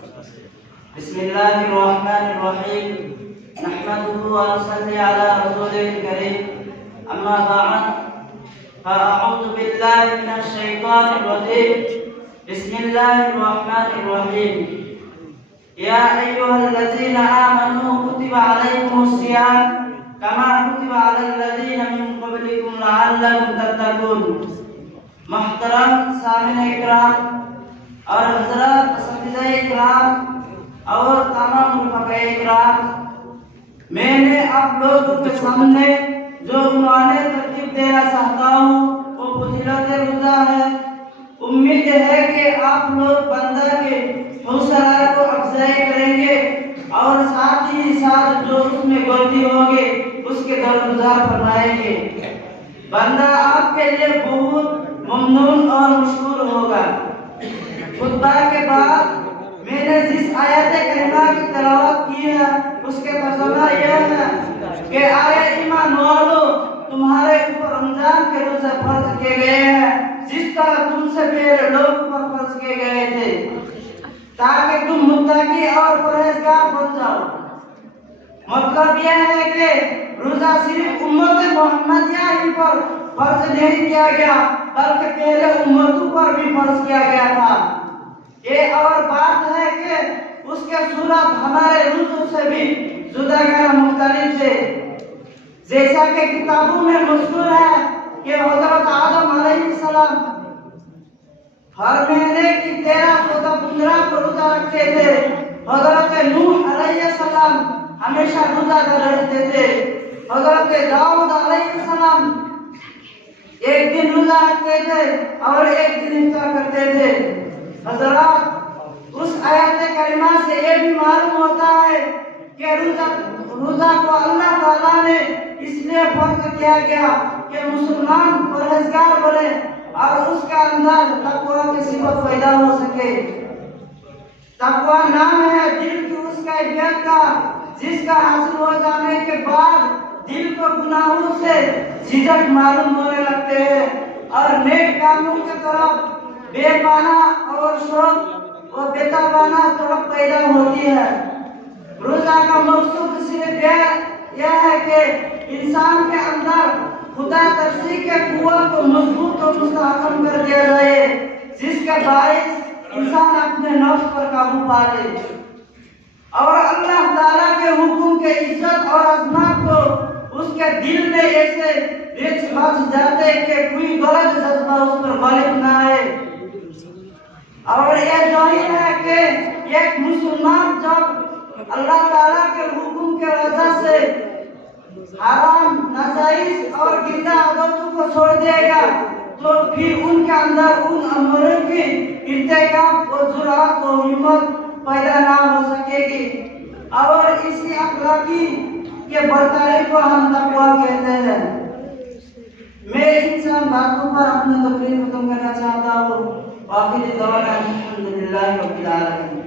بسم الله الرحمن الرحيم نحمده ونصلي على رسوله الكريم أما بعد فأعوذ بالله من الشيطان الرجيم بسم الله الرحمن الرحيم يا أيها الذين آمنوا كتب عليكم الصيام كما كتب على الذين من قبلكم لعلكم تتقون. محترم سامعین اکرام اور حضرات اساتذہ اکرام اور تمام علماء اکرام، میں نے آپ لوگوں کے سامنے جو عنوان ترتیب دینا چاہتا ہوں وہ فضیلت روزہ ہے. امید ہے کہ آپ لوگ بندہ کے حوصلہ کو افزائی کریں گے اور ساتھ ہی ساتھ جو اس میں غلطی ہوگی اس کے درگزر فرمائیں گے. بندہ آپ کے لیے بہت ممنون اور مشکور ہوگا. خطبہ کے بعد میں نے جس آیت کریمہ کی تلاوت کی ہے اس کے ترجمہ یہ ہے کہ آئے ایمان والو، تمہارے اوپر رمضان کے روزے فرض کیے گئے ہیں جس طرح تم سے پہلے لوگ پر فرض کیے گئے تھے تاکہ تم متقی اور پرہیزگار بن جاؤ. مطلب یہ ہے کہ روزہ صرف امت محمدیہ ہی پر فرض نہیں کیا گیا بلکہ پہلے امتوں پر بھی فرض کیا گیا تھا. یہ اور بات ہے کہ اس کے صورت ہمارے روزوں سے بھی جداگانہ مختلف ہے. جیسا کہ کتابوں میں مذکور ہے کہ حضرت آدم علیہ السلام ہر مہینے کی 13 14 15 کو روزہ رکھتے تھے. حضرت نوح علیہ السلام ہمیشہ روزہ رکھتے تھے. حضرت داؤد علیہ السلام ایک دن روزہ رکھتے تھے اور ایک دن افطار کرتے تھے. حضرات، اس آیت کریمہ سے یہ بھی معلوم ہوتا ہے کہ روزہ کو اللہ تعالیٰ نے اس لیے فرض کیا گیا کہ مسلمان پرہیزگار بنے اور اس کے اندر تقوی کی صفت پیدا ہو سکے. تقوی نام ہے دل کی اس کیفیت کا جس کا حاصل ہو جانے کے بعد دل کو گناہوں سے جھجک معلوم ہونے لگتے ہیں اور نیک کاموں کی طرف بے پناہ اور شوق اور بےتابانہ طرف پیدا ہوتی ہے. روزہ کا مقصود صرف یہ ہے کہ انسان کے اندر خدا ترسی کے قوت کو مضبوط اور مستحکم کر دیا جائے جس کے باعث انسان اپنے نفس پر قابو پا لے اور اللہ تعالیٰ کے حکم کے عزت اور عظمت کو اس کے دل میں ایسے رچ بس جاتے کہ کوئی غلط جذبہ اس پر غالب نہ آئے. اور یہ ظاہر ہے کہ ایک مسلمان جب اللہ تعالیٰ کے حکم کے وجہ سے حرام ناجائز اور گندا عادتوں کو چھوڑ دے گا تو پھر ان کے اندر ان امروں کی ارتکاب اور جرأت و ہمت پیدا نہ ہو سکے گی. اور اسی اخلاقی کے برتری کو ہم تقویٰ کہتے ہیں. میں ان چند باتوں پر اپنی تقریر ختم کرنا چاہتا ہوں. باقی دعوانا الحمدللہ رب العالمین.